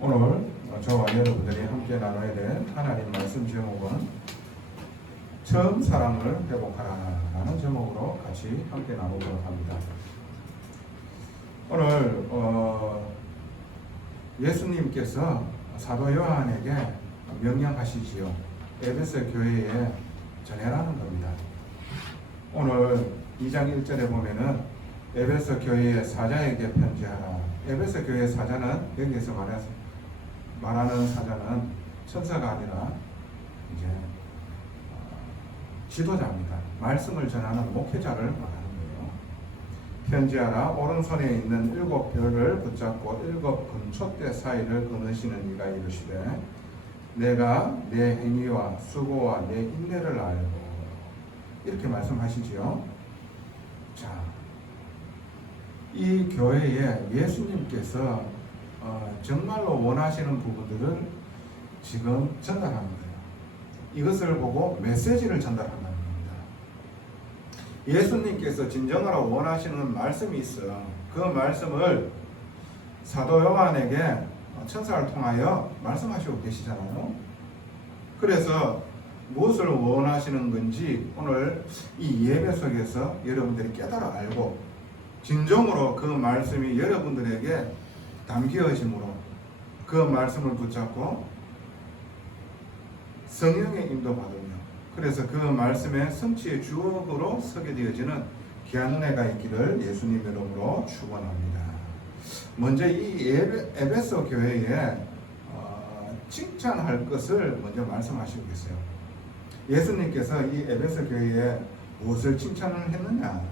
오늘 저와 여러분들이 함께 나눠야 될 하나님 말씀 제목은 처음 사랑을 회복하라 라는 제목으로 같이 함께 나누도록 합니다. 오늘 예수님께서 사도 요한에게 명령하시지요. 에베소 교회에 전해라는 겁니다. 오늘 2장 1절에 보면은 에베소 교회의 사자에게 편지하라. 에베소 교회의 사자는 여기에서 말하는 사자는 천사가 아니라 이제 지도자입니다. 말씀을 전하는 목회자를 말하는 거예요. 편지하라. 오른손에 있는 7 별을 붙잡고 7 금촛대 사이를 끊으시는 이가 이르시되 내가 내 행위와 수고와 내 인내를 알고 이렇게 말씀하시지요. 자, 이 교회에 예수님께서 정말로 원하시는 부분들을 지금 전달하는 거예요. 이것을 보고 메시지를 전달하는 겁니다. 예수님께서 진정으로 원하시는 말씀이 있어요. 그 말씀을 사도 요한에게 천사를 통하여 말씀하시고 계시잖아요. 그래서 무엇을 원하시는 건지 오늘 이 예배 속에서 여러분들이 깨달아 알고 진정으로 그 말씀이 여러분들에게 담겨짐으로 그 말씀을 붙잡고 성령의 인도받으며 그래서 그 말씀의 성취의 주역으로 서게 되어지는 귀한 은혜가 있기를 예수님 이름으로 축원합니다. 먼저 이 에베소 교회에 칭찬할 것을 먼저 말씀하시고 계세요. 예수님께서 이 에베소 교회에 무엇을 칭찬을 했느냐?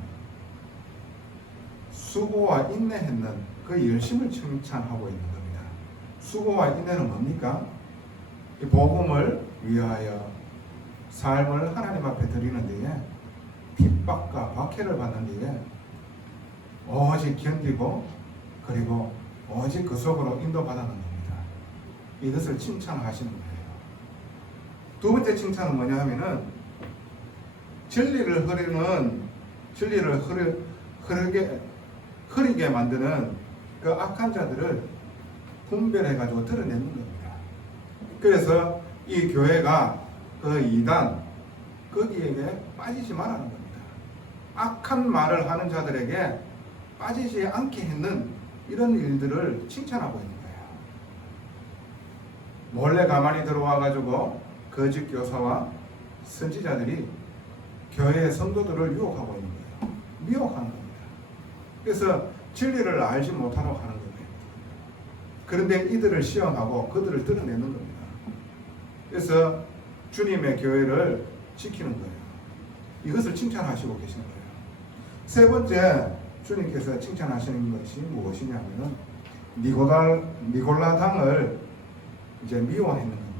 수고와 인내했는 그 열심을 칭찬하고 있는 겁니다. 수고와 인내는 뭡니까? 이 복음을 위하여 삶을 하나님 앞에 드리는 데에 핍박과 박해를 받는 데에 오직 견디고 그리고 오직 그 속으로 인도받는 겁니다. 이것을 칭찬하시는 거예요. 두 번째 칭찬은 뭐냐 하면은 진리를 흐리게 만드는 그 악한 자들을 분별해가지고 드러내는 겁니다. 그래서 이 교회가 그 이단 거기에게 빠지지 말라는 겁니다. 악한 말을 하는 자들에게 빠지지 않게 했는 이런 일들을 칭찬하고 있는 거예요. 몰래 가만히 들어와가지고 거짓 교사와 선지자들이 교회의 성도들을 유혹하고 있는 거예요. 미혹하는 겁니다. 그래서 진리를 알지 못하도록 하는 겁니다. 그런데 이들을 시험하고 그들을 드러내는 겁니다. 그래서 주님의 교회를 지키는 거예요. 이것을 칭찬하시고 계시는 거예요. 세 번째 주님께서 칭찬하시는 것이 무엇이냐면은 니골라당을 이제 미워했는 겁니다.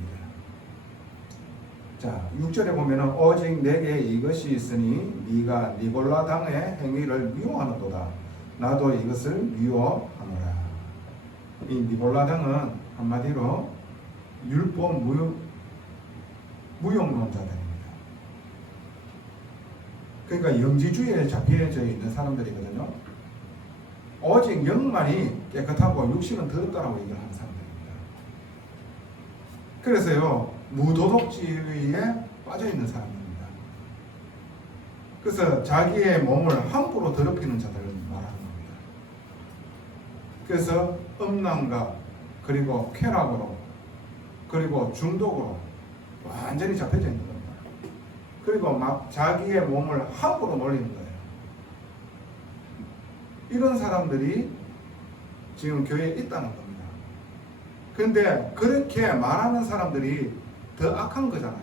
자, 6절에 보면은 오직 내게 이것이 있으니 네가 니골라당의 행위를 미워하는도다. 나도 이것을 미워하노라. 이 니골라당은 한마디로 율법 무용론자들입니다. 그러니까 영지주의에 잡혀져 있는 사람들이거든요. 오직 영만이 깨끗하고 육신은 더럽다라고 얘기를 하는 사람들입니다. 그래서요 무도덕주의에 빠져 있는 사람입니다. 그래서 자기의 몸을 함부로 더럽히는 자들을 말하는 겁니다. 그래서 음란과 그리고 쾌락으로 그리고 중독으로 완전히 잡혀져 있는 겁니다. 그리고 막 자기의 몸을 함부로 놀리는 거예요. 이런 사람들이 지금 교회에 있다는 겁니다. 그런데 그렇게 말하는 사람들이 더 악한 거잖아요.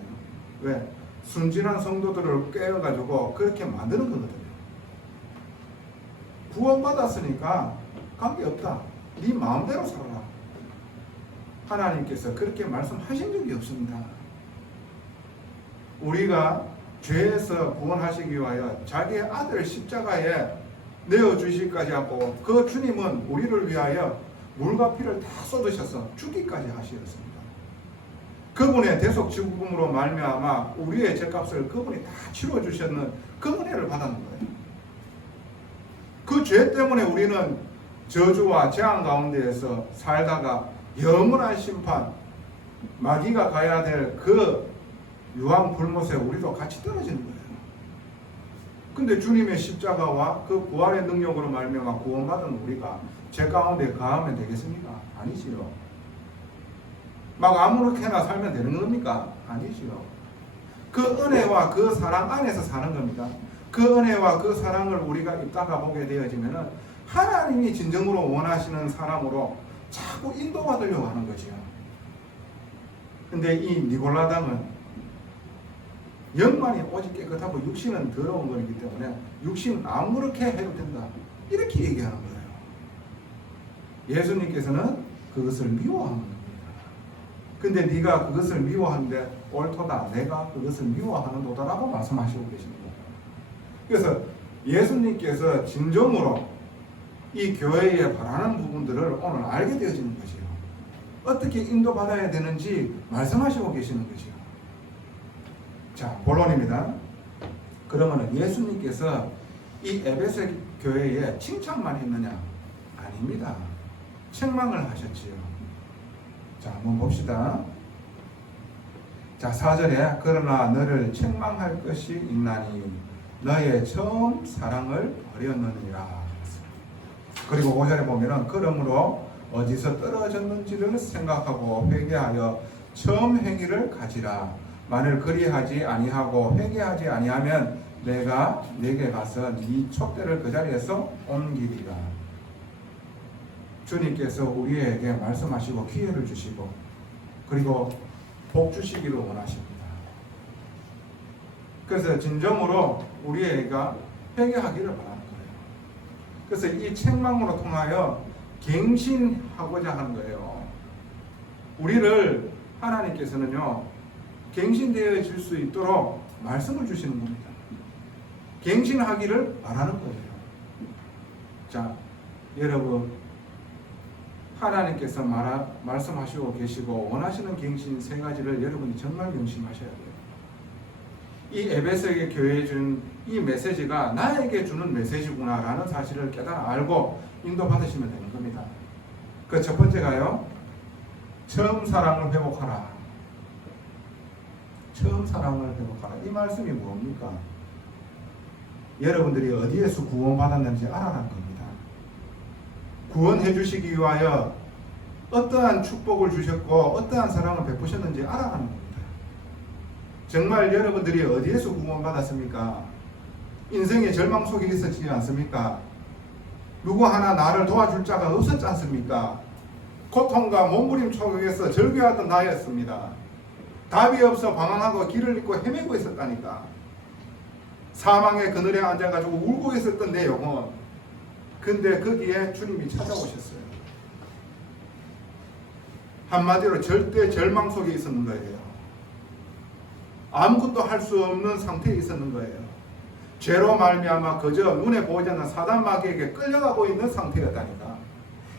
왜? 순진한 성도들을 깨워가지고 그렇게 만드는 거거든요. 구원받았으니까 관계없다. 네 마음대로 살아라. 하나님께서 그렇게 말씀하신 적이 없습니다. 우리가 죄에서 구원하시기 위하여 자기의 아들 십자가에 내어주시기까지 하고 그 주님은 우리를 위하여 물과 피를 다 쏟으셔서 죽기까지 하시었습니다. 그분의 대속 죽음으로 말미암아 우리의 죄값을 그분이 다 치러주셨는 그 은혜를 받았는 거예요. 그 죄 때문에 우리는 저주와 재앙 가운데에서 살다가 영원한 심판, 마귀가 가야 될 그 유황 불못에 우리도 같이 떨어지는 거예요. 근데 주님의 십자가와 그 부활의 능력으로 말미암아 구원받은 우리가 죄 가운데 가하면 되겠습니까? 아니지요. 막 아무렇게나 살면 되는 겁니까? 아니지요. 그 은혜와 그 사랑 안에서 사는 겁니다. 그 은혜와 그 사랑을 우리가 입다가 보게 되어지면 하나님이 진정으로 원하시는 사람으로 자꾸 인도받으려고 하는 거지요. 근데 이 니골라당은 영만이 오직 깨끗하고 육신은 더러운 것이기 때문에 육신 아무렇게 해도 된다, 이렇게 얘기하는 거예요. 예수님께서는 그것을 미워하는 겁니다. 근데 네가 그것을 미워하는데 옳도다, 내가 그것을 미워하는 도다라고 말씀하시고 계십니다. 그래서 예수님께서 진정으로 이 교회에 바라는 부분들을 오늘 알게 되어지는 것이요, 어떻게 인도받아야 되는지 말씀하시고 계시는 것이요. 자, 본론입니다. 그러면 예수님께서 이 에베소 교회에 칭찬만 했느냐? 아닙니다. 책망을 하셨지요. 자, 한번 봅시다. 자, 4절에 그러나 너를 책망할 것이 있나니 너의 처음 사랑을 버렸느니라. 그리고 5절에 보면은 그러므로 어디서 떨어졌는지를 생각하고 회개하여 처음 행위를 가지라. 만일 그리하지 아니하고 회개하지 아니하면 내가 네게 가서 네 촛대를 그 자리에서 옮기리라. 주님께서 우리에게 말씀하시고 기회를 주시고 그리고 복 주시기를 원하십니다. 그래서 진정으로 우리 애가 회개하기를 바라는 거예요. 그래서 이 책망으로 통하여 갱신하고자 하는 거예요. 우리를 하나님께서는요, 갱신되어질 수 있도록 말씀을 주시는 겁니다. 갱신하기를 바라는 거예요. 자, 여러분, 하나님께서 말씀하시고 계시고 원하시는 갱신 세 가지를 여러분이 정말 명심하셔야 돼요. 이 에베소의 교회에 준 이 메시지가 나에게 주는 메시지구나 라는 사실을 깨달아 알고 인도받으시면 되는 겁니다. 그 첫 번째가요, 처음 사랑을 회복하라. 처음 사랑을 회복하라. 이 말씀이 뭡니까? 여러분들이 어디에서 구원받았는지 알아라는 겁니다. 구원해 주시기 위하여 어떠한 축복을 주셨고 어떠한 사랑을 베푸셨는지 알아가는 겁니다. 정말 여러분들이 어디에서 구원받았습니까? 인생의 절망 속에 있었지 않습니까? 누구 하나 나를 도와줄 자가 없었지 않습니까? 고통과 몸부림 속에서 절규하던 나였습니다. 답이 없어 방황하고 길을 잃고 헤매고 있었다니까. 사망의 그늘에 앉아가지고 울고 있었던 내 영혼. 근데 거기에 주님이 찾아오셨어요. 한마디로 절대 절망 속에 있었는 거예요. 아무것도 할 수 없는 상태에 있었는 거예요. 죄로 말미암아 그저 눈에 보이지 않는 사단 마귀에게 끌려가고 있는 상태였다니까.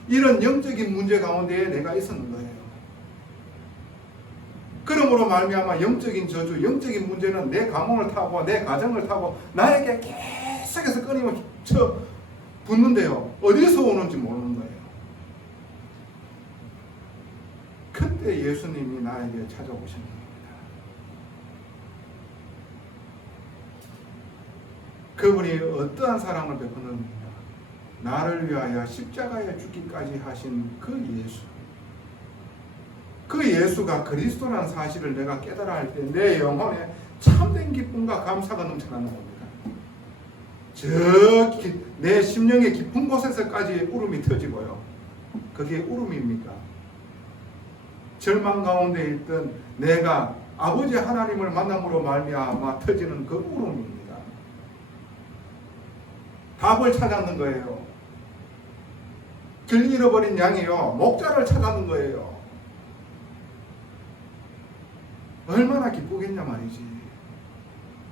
이런 영적인 문제 가운데에 내가 있었는 거예요. 그러므로 말미암아 영적인 저주, 영적인 문제는 내 가문을 타고 내 가정을 타고 나에게 계속해서 끊임없이 붙는데요. 어디서 오는지 모르는 거예요. 그때 예수님이 나에게 찾아오신 겁니다. 그분이 어떠한 사랑을 베푸느냐, 나를 위하여 십자가에 죽기까지 하신 그 예수, 그 예수가 그리스도라는 사실을 내가 깨달아 할 때 내 영혼에 참된 기쁨과 감사가 넘쳐나는 겁니다. 내 심령의 깊은 곳에서까지 울음이 터지고요. 그게 울음입니까? 절망 가운데 있던 내가 아버지 하나님을 만남으로 말미암아 터지는 그 울음입니다. 답을 찾았는 거예요. 길 잃어버린 양이요, 목자를 찾았는 거예요. 얼마나 기쁘겠냐 말이지.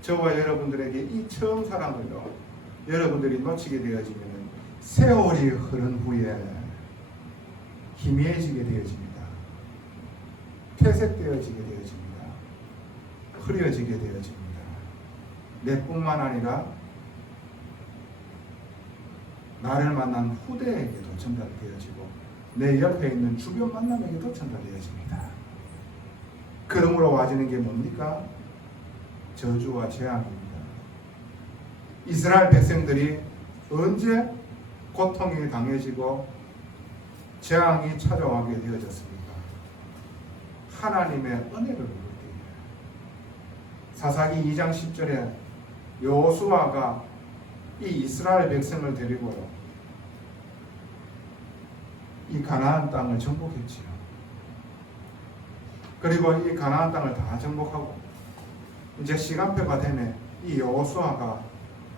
저와 여러분들에게 이 처음 사랑을요, 여러분들이 놓치게 되어지면 세월이 흐른 후에 희미해지게 되어집니다. 퇴색되어지게 되어집니다. 흐려지게 되어집니다. 내뿐만 아니라 나를 만난 후대에게도 전달되어지고 내 옆에 있는 주변 만남에게도 전달되어집니다. 그러므로 와지는 게 뭡니까? 저주와 재앙입니다. 이스라엘 백성들이 언제 고통이 당해지고 재앙이 찾아오게 되어졌습니까? 하나님의 은혜를 누릴 때에. 사사기 2장 10절에 여호수아가 이 이스라엘 백성을 데리고요, 이 가나안 땅을 정복했지요. 그리고 이 가나안 땅을 다 정복하고 이제 시간표가 되면 이 여호수아가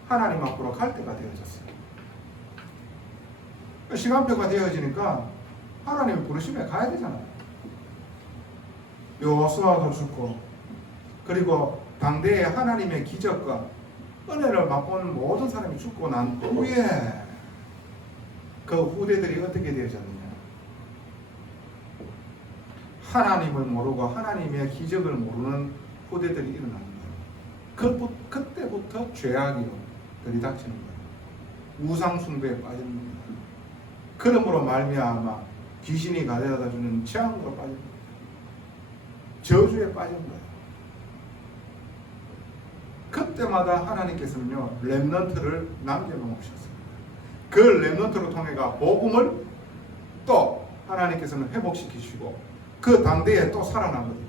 하나님 앞으로 갈 때가 되어졌어요. 시간표가 되어지니까 하나님의 부르심에 가야 되잖아요. 여호수아도 죽고, 그리고 당대의 하나님의 기적과 은혜를 맛보는 모든 사람이 죽고 난 후에 그 후대들이 어떻게 되어졌느냐? 하나님을 모르고 하나님의 기적을 모르는 후대들이 일어나는 거예요. 그때부터 죄악이 들이닥치는 거예요. 우상숭배에 빠지는 겁니다. 그러므로 말미암아 귀신이 가져다주는 재앙으로 빠진 겁니다. 저주에 빠진 거예요. 그때마다 하나님께서는요, 렘넌트를 남겨놓으셨습니다. 그 렘넌트로 통해가 복음을 또 하나님께서는 회복시키시고 그 당대에 또 살아나거든요.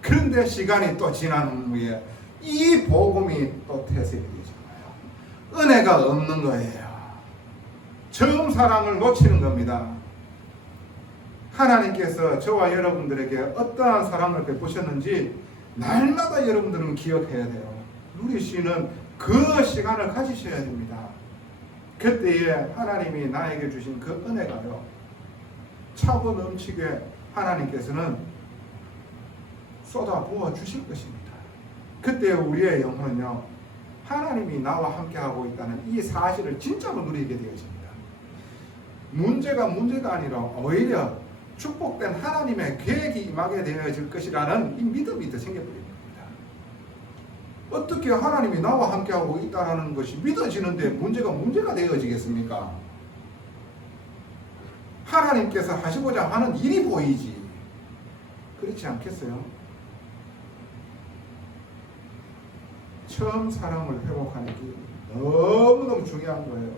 그런데 시간이 또 지난 후에 이 복음이 또 퇴색이 되잖아요. 은혜가 없는 거예요. 처음 사랑을 놓치는 겁니다. 하나님께서 저와 여러분들에게 어떠한 사랑을 베푸셨는지 날마다 여러분들은 기억해야 돼요. 누리시는 그 시간을 가지셔야 됩니다. 그때에 하나님이 나에게 주신 그 은혜가요, 차고 넘치게 하나님께서는 쏟아 부어 주실 것입니다. 그때 우리의 영혼은요, 하나님이 나와 함께하고 있다는 이 사실을 진짜로 누리게 되어집니다. 문제가 아니라 오히려 축복된 하나님의 계획이 임하게 되어질 것이라는 이 믿음이 더 생겨버립니다. 어떻게 하나님이 나와 함께하고 있다는 것이 믿어지는데 문제가 되어지겠습니까? 하나님께서 하시고자 하는 일이 보이지. 그렇지 않겠어요? 처음 사랑을 회복하는 게 너무너무 중요한 거예요.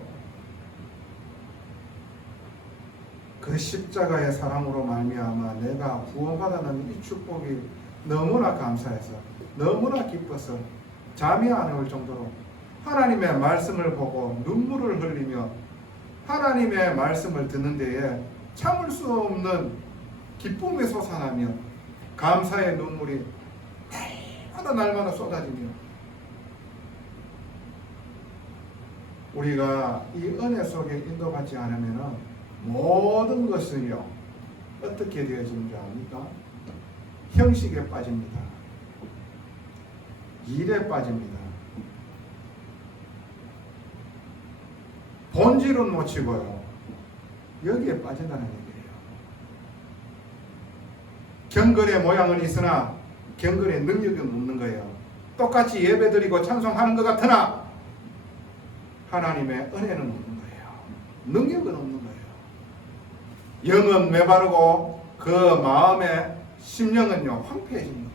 그 십자가의 사랑으로 말미암아 내가 구원받아는 이 축복이 너무나 감사해서, 너무나 기뻐서 잠이 안 올 정도로 하나님의 말씀을 보고 눈물을 흘리며 하나님의 말씀을 듣는 데에 참을 수 없는 기쁨이 솟아나며 감사의 눈물이 날마다 쏟아지며, 우리가 이 은혜 속에 인도받지 않으면 모든 것을요, 어떻게 되어지는 줄 압니까? 형식에 빠집니다. 일에 빠집니다. 본질은 놓치고요, 여기에 빠진다는 얘기예요. 경건의 모양은 있으나 경건의 능력은 없는 거예요. 똑같이 예배드리고 찬송하는 것 같으나 하나님의 은혜는 없는 거예요. 능력은 없는 거예요. 영은 메바르고 그 마음의 심령은요, 황폐해진 겁니다.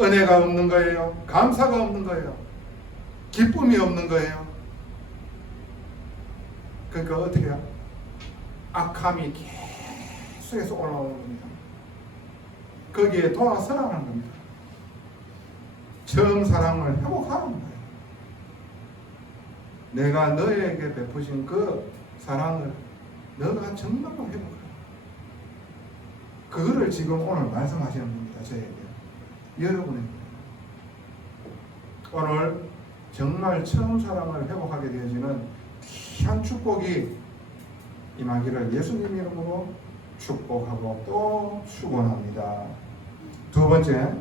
은혜가 없는 거예요. 감사가 없는 거예요. 기쁨이 없는 거예요. 그러니까 어떻게 해요? 악함이 계속해서 올라오는 겁니다. 거기에 돌아서라는 겁니다. 처음 사랑을 회복하는 거예요. 내가 너에게 베푸신 그 사랑을 너가 정말로 회복하라. 그거를 지금 오늘 말씀하시는 겁니다. 저에게, 여러분에게. 오늘 정말 처음 사랑을 회복하게 되어지는 귀한 축복이 임하기를 예수님 이름으로 축복하고 또 축원합니다. 두 번째,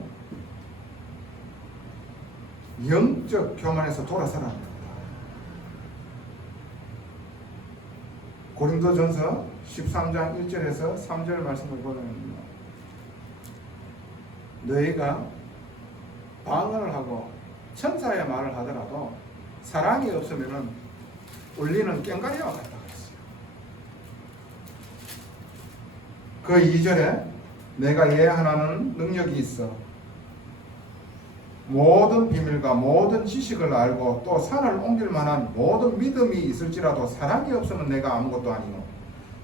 영적 교만에서 돌아서라 합니다. 고린도전서 13장 1절에서 3절 말씀을 보면, 너희가 방언을 하고 천사의 말을 하더라도 사랑이 없으면 울리는 꽹과리와 같다고 했어요. 그 2절에 내가 예언하는 능력이 있어 모든 비밀과 모든 지식을 알고 또 산을 옮길 만한 모든 믿음이 있을지라도 사랑이 없으면 내가 아무것도 아니요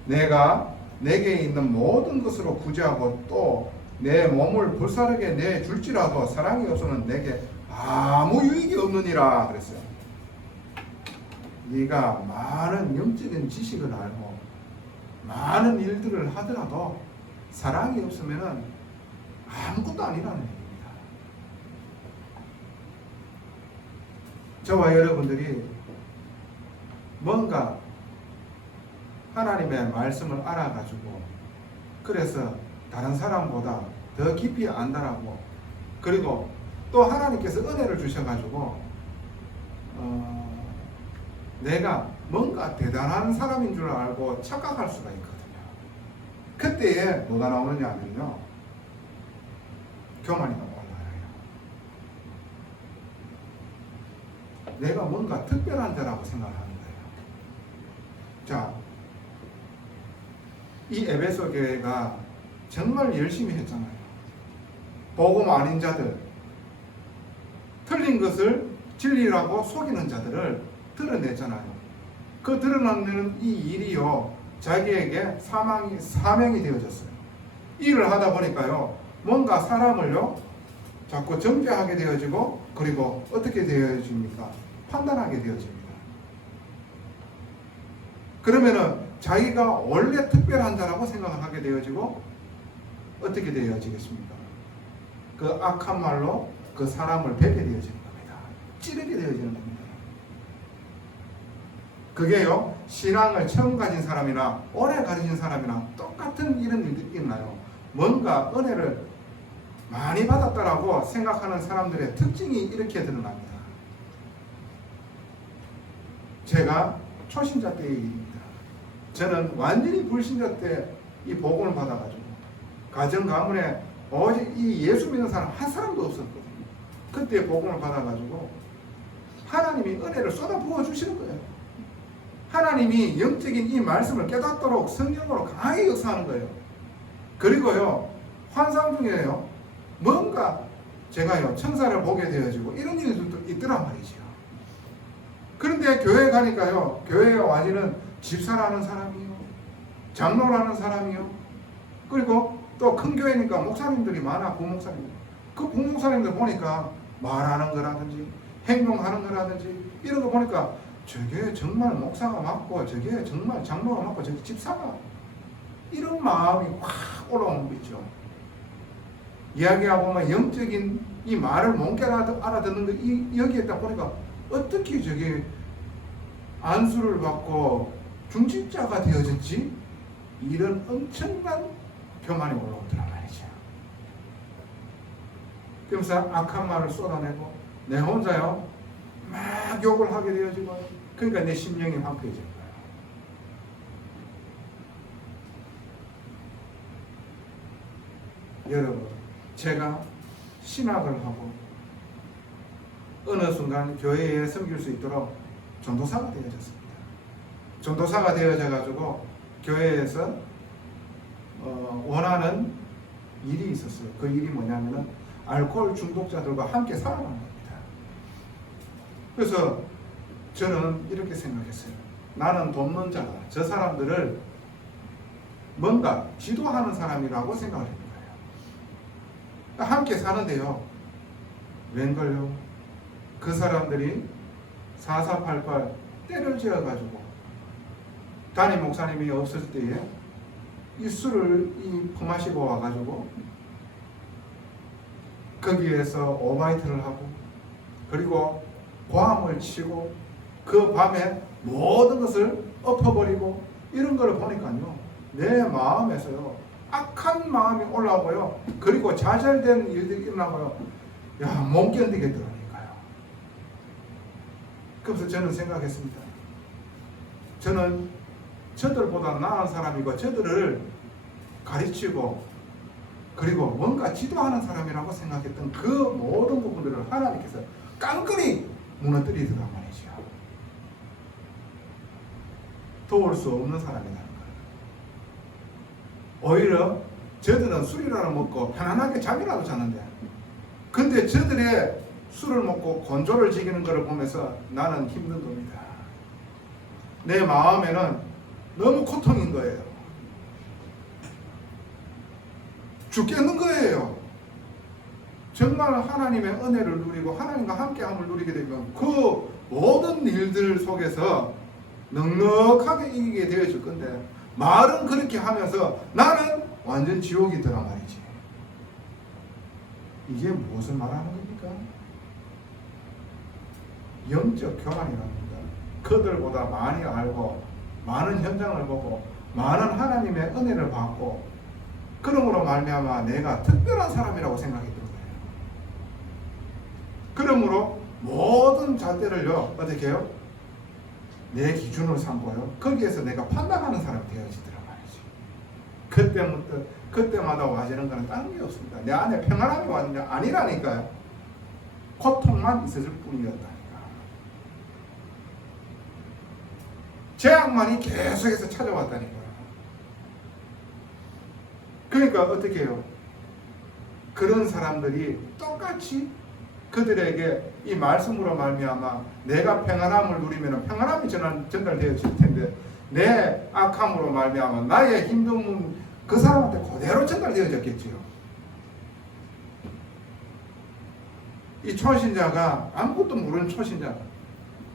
내가 내게 있는 모든 것으로 구제하고 또 내 몸을 불사르게 내줄지라도 사랑이 없으면 내게 아무 유익이 없느니라 그랬어요. 네가 많은 영적인 지식을 알고 많은 일들을 하더라도 사랑이 없으면 아무것도 아니라는 얘기입니다. 저와 여러분들이 뭔가 하나님의 말씀을 알아가지고 그래서 다른 사람보다 더 깊이 안다라고 그리고 또 하나님께서 은혜를 주셔가지고 내가 뭔가 대단한 사람인 줄 알고 착각할 수가 있거든요. 그때에 뭐가 나오느냐 하면요 교만이 올라와요. 내가 뭔가 특별한 자라고 생각하는 거예요. 자, 이 에베소 교회가 정말 열심히 했잖아요. 복음 아닌 자들, 틀린 것을 진리라고 속이는 자들을 드러냈잖아요. 그 드러내는 이 일이요 자기에게 사명이 되어졌어요. 일을 하다 보니까요 뭔가 사람을요 자꾸 정죄하게 되어지고 그리고 어떻게 되어집니까? 판단하게 되어집니다. 그러면은 자기가 원래 특별한 자라고 생각을 하게 되어지고 어떻게 되어지겠습니까? 그 악한 말로 그 사람을 베게 되어지는 겁니다. 찌르게 되어지는 겁니다. 그게요 신앙을 처음 가진 사람이나 오래 가진 사람이나 똑같은 이런 일이 있나요? 뭔가 은혜를 많이 받았다라고 생각하는 사람들의 특징이 이렇게 드러납니다. 제가 초신자 때의 일입니다. 저는 완전히 불신자 때 이 복음을 받아가지고 가정 가문에 오직 이 예수 믿는 사람 한 사람도 없었거든요. 그때 복음을 받아가지고 하나님이 은혜를 쏟아 부어 주시는 거예요. 하나님이 영적인 이 말씀을 깨닫도록 성령으로 강하게 역사하는 거예요. 그리고요 환상 중에요 뭔가 제가요 천사를 보게 되어지고 이런 일도 있더란 말이죠. 그런데 교회 가니까요 교회에 와지는 집사라는 사람이요 장로라는 사람이요 그리고 또 큰 교회니까 목사님들이 많아. 부목사님들 그 부목사님들 보니까 말하는 거라든지 행동하는 거라든지 이런 거 보니까 저게 정말 목사가 맞고 저게 정말 장로가 맞고 저게 집사가 이런 마음이 확 올라오는 거 있죠. 이야기하고 보면 영적인 이 말을 못 알아듣는 거 여기에 딱 보니까 어떻게 저게 안수를 받고 중직자가 되어졌지? 이런 엄청난 교만이 올라오더란 말이죠. 그러면서 악한 말을 쏟아내고 내 혼자요 막 욕을 하게 되어지고 그러니까 내 심령이 황폐해진 거예요. 여러분 제가 신학을 하고 어느 순간 교회에 섬길 수 있도록 전도사가 되어졌습니다. 전도사가 되어져 가지고 교회에서 원하는 일이 있었어요. 그 일이 뭐냐면은 알코올 중독자들과 함께 살아가는 겁니다. 그래서 저는 이렇게 생각했어요. 나는 돕는 자다. 저 사람들을 뭔가 지도하는 사람이라고 생각을 했는 거예요. 함께 사는데요. 웬걸요? 그 사람들이 4488 때를 지어가지고 담임 목사님이 없을 때에 이 술을 퍼마시고 와가지고 거기에서 오바이트를 하고 그리고 고함을 치고 그 밤에 모든 것을 엎어버리고 이런 걸 보니까요 내 마음에서요 악한 마음이 올라오고요 그리고 좌절된 일들이 일어나고요 야 못 견디겠더라니까요. 그래서 저는 생각했습니다. 저는 저들보다 나은 사람이고 저들을 가르치고 그리고 뭔가 지도하는 사람이라고 생각했던 그 모든 부분들을 하나님께서 깡그리 무너뜨리더란 말이죠. 도울 수 없는 사람이라는 거예요. 오히려 저들은 술이라도 먹고 편안하게 잠이라도 자는데, 근데 저들의 술을 먹고 곤조를 지키는 것을 보면서 나는 힘든 겁니다. 내 마음에는 너무 고통인 거예요. 죽겠는 거예요. 정말 하나님의 은혜를 누리고 하나님과 함께함을 누리게 되면 그 모든 일들 속에서 넉넉하게 이기게 되어질 건데, 말은 그렇게 하면서 나는 완전 지옥이더라 말이지. 이게 무엇을 말하는 겁니까? 영적 교만이랍니다. 그들보다 많이 알고 많은 현장을 보고 많은 하나님의 은혜를 받고 그러므로 말미암아 내가 특별한 사람이라고 생각이 드는 거예요. 그러므로 모든 잣대를요 어떻게 해요? 내 기준으로 삼고요 거기에서 내가 판단하는 사람이 되어지더라 말이지. 그때마다 와지는 것은 다른 게 없습니다. 내 안에 평안함이 왔는데 아니라니까요. 고통만 있었을 뿐이었다니까. 재앙만이 계속해서 찾아왔다니까요. 그러니까 어떻게 해요? 그런 사람들이 똑같이 그들에게 이 말씀으로 말미암아 내가 평안함을 누리면 평안함이 전달되어질 텐데, 내 악함으로 말미암아 나의 힘듦은 그 사람한테 그대로 전달되어졌겠지요. 이 초신자가 아무것도 모르는 초신자,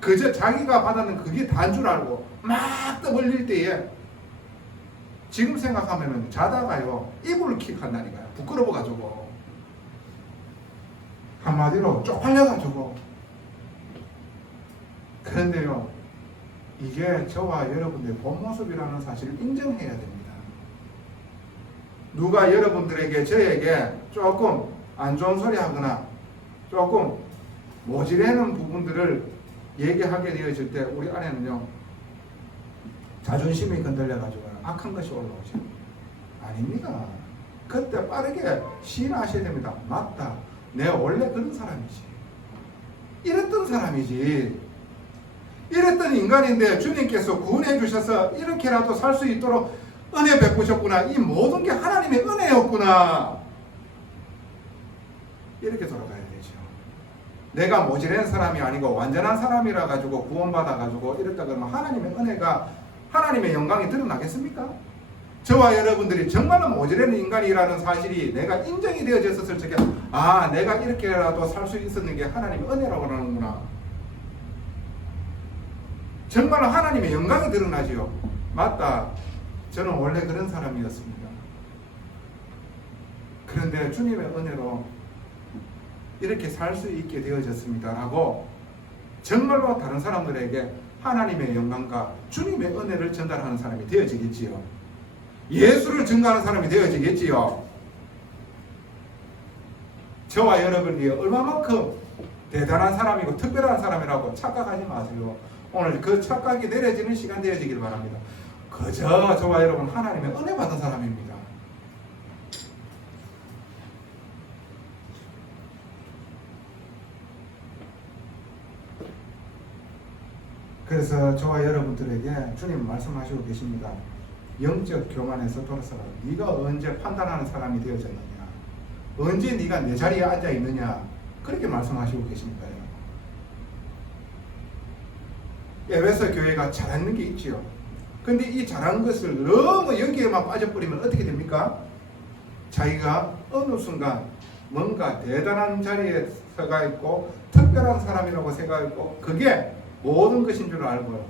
그저 자기가 받았는 그게 다인 줄 알고 막 떠벌릴 때에 지금 생각하면은 자다가요 이불을 킥한다니까요. 부끄러워가지고, 한마디로 쪽팔려가지고. 그런데요 이게 저와 여러분들의 본 모습이라는 사실을 인정해야 됩니다. 누가 여러분들에게 저에게 조금 안 좋은 소리 하거나 조금 모질애는 부분들을 얘기하게 되어질 때 우리 안에는요 자존심이 건들려가지고 악한 것이 올라오죠. 아닙니다. 그때 빠르게 시인하셔야 됩니다. 맞다, 내가 원래 그런 사람이지, 이랬던 사람이지, 이랬던 인간인데 주님께서 구원해 주셔서 이렇게라도 살 수 있도록 은혜 베푸셨구나, 이 모든 게 하나님의 은혜였구나, 이렇게 돌아가야 되죠. 내가 모질한 사람이 아니고 완전한 사람이라 가지고 구원받아 가지고 이랬다 그러면 하나님의 은혜가, 하나님의 영광이 드러나겠습니까? 저와 여러분들이 정말로 모질한 인간이라는 사실이 내가 인정이 되어졌을 적에 아, 내가 이렇게라도 살 수 있었는 게 하나님의 은혜라고 하는구나, 정말로 하나님의 영광이 드러나지요. 맞다, 저는 원래 그런 사람이었습니다. 그런데 주님의 은혜로 이렇게 살 수 있게 되어졌습니다 라고 정말로 다른 사람들에게 하나님의 영광과 주님의 은혜를 전달하는 사람이 되어지겠지요. 예수를 증거하는 사람이 되어지겠지요. 저와 여러분이 얼마만큼 대단한 사람이고 특별한 사람이라고 착각하지 마세요. 오늘 그 착각이 내려지는 시간 되어지길 바랍니다. 그저 저와 여러분 하나님의 은혜 받은 사람입니다. 그래서 저와 여러분들에게 주님 말씀하시고 계십니다. 영적 교만에서 돌아서라. 네가 언제 판단하는 사람이 되어졌느냐, 언제 네가 내 자리에 앉아 있느냐, 그렇게 말씀하시고 계십니다요. 에베소 교회가 잘하는 게 있지요. 근데 이 잘하는 것을 너무 여기에만 빠져버리면 어떻게 됩니까? 자기가 어느 순간 뭔가 대단한 자리에 서가 있고 특별한 사람이라고 생각했고 그게 모든 것인 줄 알고요,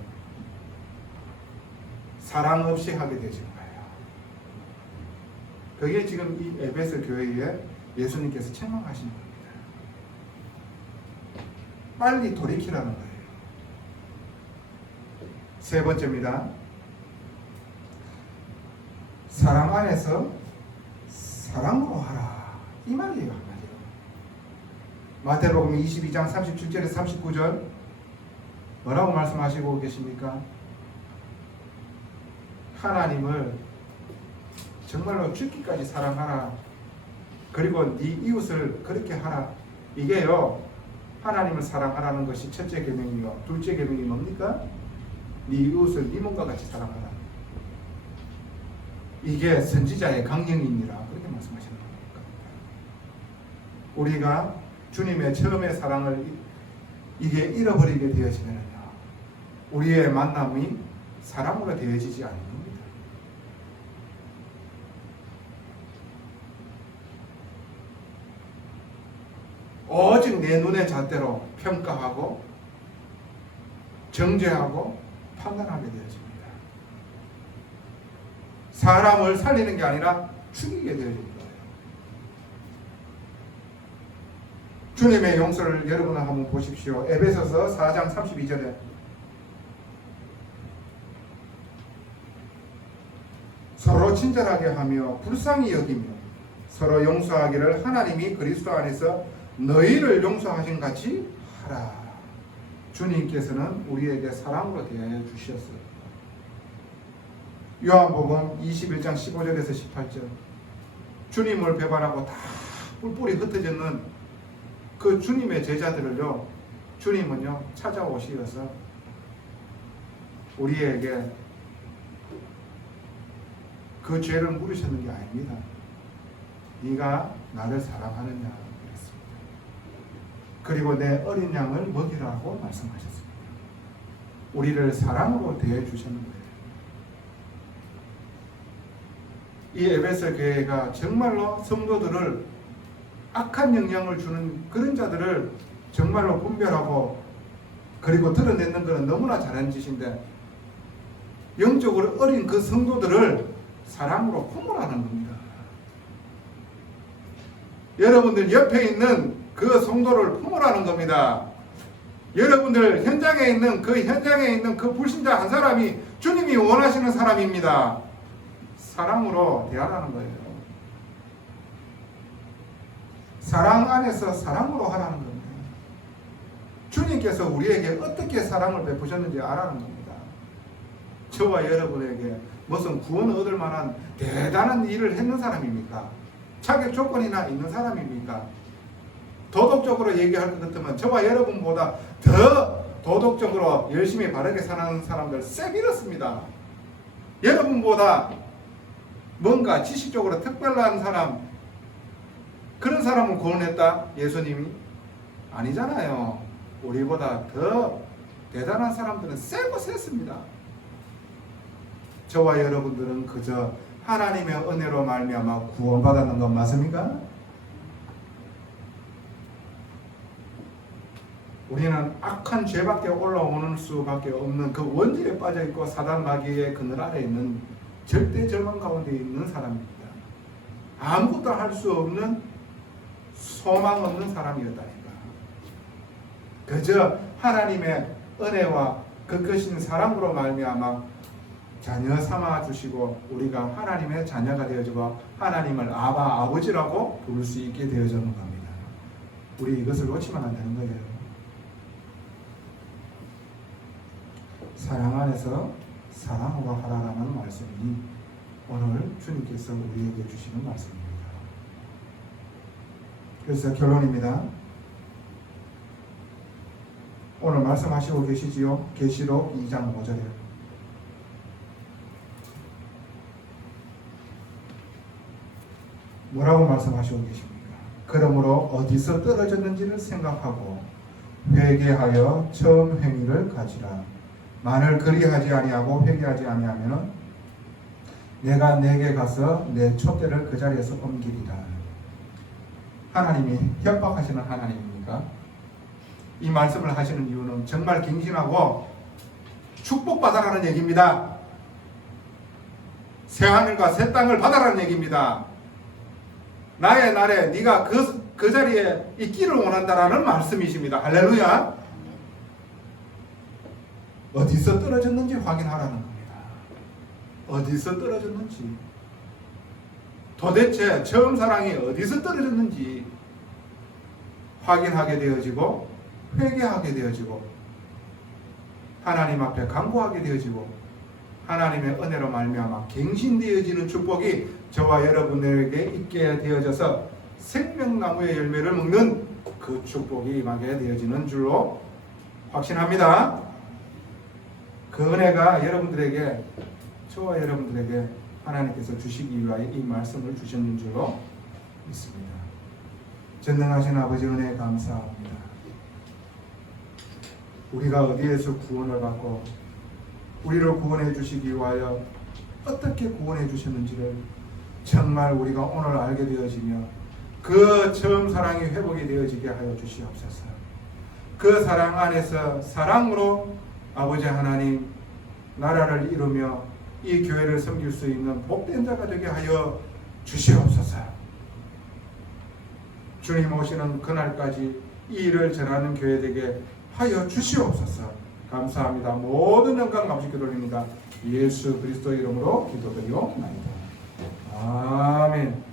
사랑 없이 하게 되신 거예요. 그게 지금 이 에베소 교회에 예수님께서 책망하신 겁니다. 빨리 돌이키라는 거예요. 세 번째입니다. 사랑 안에서 사랑으로 하라, 이 말이에요. 한마디로 마태복음 22장 37절에서 39절 뭐라고 말씀하시고 계십니까? 하나님을 정말로 죽기까지 사랑하라, 그리고 네 이웃을 그렇게 하라. 이게요 하나님을 사랑하라는 것이 첫째 계명이요, 둘째 계명이 뭡니까? 네 이웃을 네 몸과 같이 사랑하라. 이게 선지자의 강령이니라 그렇게 말씀하시는 겁니다. 우리가 주님의 처음의 사랑을 이게 잃어버리게 되어지면요, 우리의 만남이 사랑으로 되어지지 않는 겁니다. 오직 내 눈의 잣대로 평가하고 정죄하고 판단하게 되어집니다. 사람을 살리는 게 아니라 죽이게 되어집니다. 주님의 용서를 여러분 한번 보십시오. 에베소서 4장 32절에 서로 친절하게 하며 불쌍히 여기며 서로 용서하기를 하나님이 그리스도 안에서 너희를 용서하신 같이 하라. 주님께서는 우리에게 사랑으로 대하여 주셨어요. 요한복음 21장 15절에서 18절 주님을 배반하고 다 뿔뿔이 흩어졌는 그 주님의 제자들을요, 주님은요 찾아오시어서 우리에게 그 죄를 물으셨는 게 아닙니다. 네가 나를 사랑하느냐 그랬습니다. 그리고 내 어린 양을 먹이라고 말씀하셨습니다. 우리를 사랑으로 대해 주셨는 거예요. 이 에베소 교회가 정말로 성도들을 악한 영향을 주는 그런 자들을 정말로 분별하고 그리고 드러내는 것은 너무나 잘한 짓인데, 영적으로 어린 그 성도들을 사랑으로 품으라는 겁니다. 여러분들 옆에 있는 그 성도를 품으라는 겁니다. 여러분들 현장에 있는 그 불신자 한 사람이 주님이 원하시는 사람입니다. 사랑으로 대하라는 거예요. 사랑 안에서 사랑으로 하라는 겁니다. 주님께서 우리에게 어떻게 사랑을 베푸셨는지 알아는 겁니다. 저와 여러분에게 무슨 구원을 얻을 만한 대단한 일을 했는 사람입니까? 자격 조건이나 있는 사람입니까? 도덕적으로 얘기할 것 같으면 저와 여러분보다 더 도덕적으로 열심히 바르게 사는 사람들 쎄 빌었습니다. 여러분보다 뭔가 지식적으로 특별한 사람, 그런 사람을 구원했다? 예수님이? 아니잖아요. 우리보다 더 대단한 사람들은 세고 셌습니다. 저와 여러분들은 그저 하나님의 은혜로 말미암아 구원받았는 것 맞습니까? 우리는 악한 죄밖에 올라오는 수밖에 없는 그 원죄에 빠져있고 사단 마귀의 그늘 아래 있는 절대 절망 가운데 있는 사람입니다. 아무것도 할 수 없는 소망 없는 사람이었다니까. 그저 하나님의 은혜와 그 크신 사랑으로 말미암아 자녀 삼아 주시고 우리가 하나님의 자녀가 되어지고 하나님을 아바 아버지라고 부를 수 있게 되어지는 겁니다. 우리 이것을 놓치면 안 되는 거예요. 사랑 안에서 사랑으로 하라라는 말씀이 오늘 주님께서 우리에게 주시는 말씀입니다. 그래서 결론입니다. 오늘 말씀하시고 계시지요. 계시록 2장 5절에 뭐라고 말씀하시고 계십니까? 그러므로 어디서 떨어졌는지를 생각하고 회개하여 처음 행위를 가지라. 만일 그리하지 아니하고 회개하지 아니하면 내가 내게 가서 내 촛대를 그 자리에서 옮기리라. 하나님이 협박하시는 하나님입니까? 이 말씀을 하시는 이유는 정말 갱신하고 축복받아라는 얘기입니다. 새 하늘과 새 땅을 받아라는 얘기입니다. 나의 날에 네가 그 자리에 있기를 원한다라는 말씀이십니다. 할렐루야. 어디서 떨어졌는지 확인하라는 겁니다. 어디서 떨어졌는지, 도대체 처음 사랑이 어디서 떨어졌는지 확인하게 되어지고 회개하게 되어지고 하나님 앞에 간구하게 되어지고 하나님의 은혜로 말미암아 갱신되어지는 축복이 저와 여러분에게 있게 되어져서 생명나무의 열매를 먹는 그 축복이 임하게 되어지는 줄로 확신합니다. 그 은혜가 여러분들에게, 저와 여러분들에게 하나님께서 주시기 위하여 이 말씀을 주셨는 줄로 믿습니다. 전능하신 아버지 은혜에 감사합니다. 우리가 어디에서 구원을 받고 우리를 구원해 주시기 위하여 어떻게 구원해 주셨는지를 정말 우리가 오늘 알게 되어지며 그 처음 사랑이 회복이 되어지게 하여 주시옵소서. 그 사랑 안에서 사랑으로 아버지 하나님 나라를 이루며 이 교회를 섬길 수 있는 복된 자가 되게 하여 주시옵소서. 주님 오시는 그날까지 이 일을 전하는 교회 되게 하여 주시옵소서. 감사합니다. 모든 영광 감사께 돌립니다. 예수 그리스도 이름으로 기도드리옵나이다. 아멘.